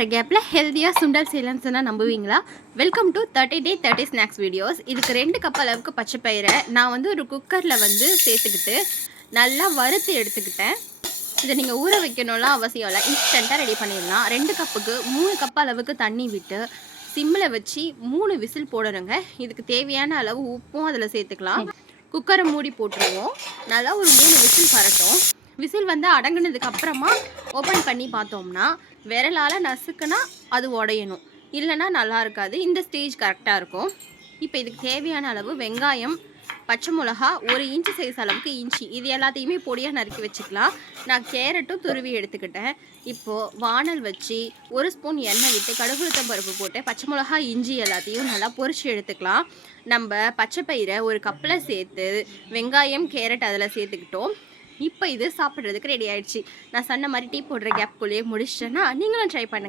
போடுற கேப்பில் ஹெல்த்தியாக சுண்டல் செய்யலாம்னு சொன்னால் நம்புவீங்களா? Welcome to 30 Day 30 snacks videos. இதுக்கு 2 கப் அளவுக்கு பச்சை பயிரை நான் ஒரு குக்கரில் சேர்த்துக்கிட்டு நல்லா வறுத்து எடுத்துக்கிட்டேன். இதை நீங்கள் ஊற வைக்கணும்லாம் அவசியம் இல்லை, இன்ஸ்டண்ட்டாக ரெடி பண்ணிடலாம். 2 கப்புக்கு 3 கப் அளவுக்கு தண்ணி விட்டு சிம்மில் வச்சு 3 விசில் போடணுங்க. இதுக்கு தேவையான அளவு உப்பும் அதில் சேர்த்துக்கலாம். குக்கரை மூடி போட்டுருவோம். நல்லா ஒரு 3 விசில் வரட்டும். விசில் அடங்கினதுக்கு அப்புறமா ஓப்பன் பண்ணி பார்த்தோம்னா விரலால் நசுக்குனா அது உடையணும், இல்லைன்னா நல்லா இருக்காது. இந்த ஸ்டேஜ் கரெக்டாக இருக்கும். இப்போ இதுக்கு தேவையான அளவு வெங்காயம், பச்சை மிளகா, 1 இன்ச்சு சைஸ் அளவுக்கு இஞ்சி, இது எல்லாத்தையுமே பொடியாக நறுக்கி வச்சுக்கலாம். நான் கேரட்டும் துருவி எடுத்துக்கிட்டேன். இப்போது வானல் வச்சு 1 ஸ்பூன் எண்ணெய் விட்டு கடுகு உளுத்தம் பருப்பு போட்டு பச்சை மிளகா, இஞ்சி எல்லாத்தையும் நல்லா பொரிச்சு எடுத்துக்கலாம். நம்ம பச்சை பயிரை ஒரு கப்பில் சேர்த்து வெங்காயம், கேரட் அதில் சேர்த்துக்கிட்டோம். இப்போ இது சாப்பிட்றதுக்கு ரெடி ஆகிடுச்சு. நான் சொன்ன மாதிரி டீ போடுற கேப்குள்ளேயே முடிச்சிட்டேன்னா நீங்களும் ட்ரை பண்ணுங்கள்.